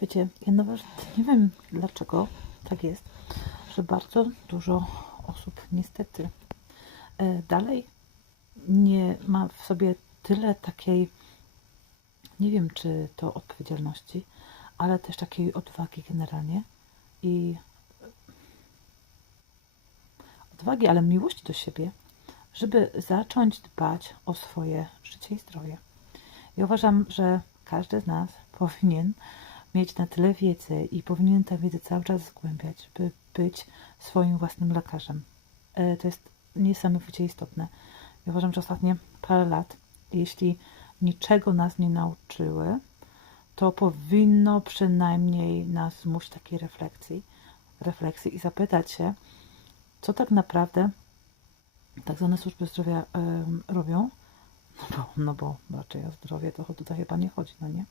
Wiecie, ja nawet nie wiem dlaczego tak jest, że bardzo dużo osób niestety e, dalej nie ma w sobie tyle takiej, nie wiem czy to odpowiedzialności, ale też takiej odwagi generalnie i odwagi, ale miłości do siebie, żeby zacząć dbać o swoje życie i zdrowie. Ja uważam, że każdy z nas powinien mieć na tyle wiedzy i powinien tę wiedzę cały czas zgłębiać, by być swoim własnym lekarzem. E, To jest niesamowicie istotne. Ja uważam, że ostatnie parę lat, jeśli niczego nas nie nauczyły, to powinno przynajmniej nas zmusić takiej refleksji, refleksji i zapytać się, co tak naprawdę tak zwane służby zdrowia em, robią. No bo, no bo raczej o zdrowie to tutaj chyba nie chodzi, no nie?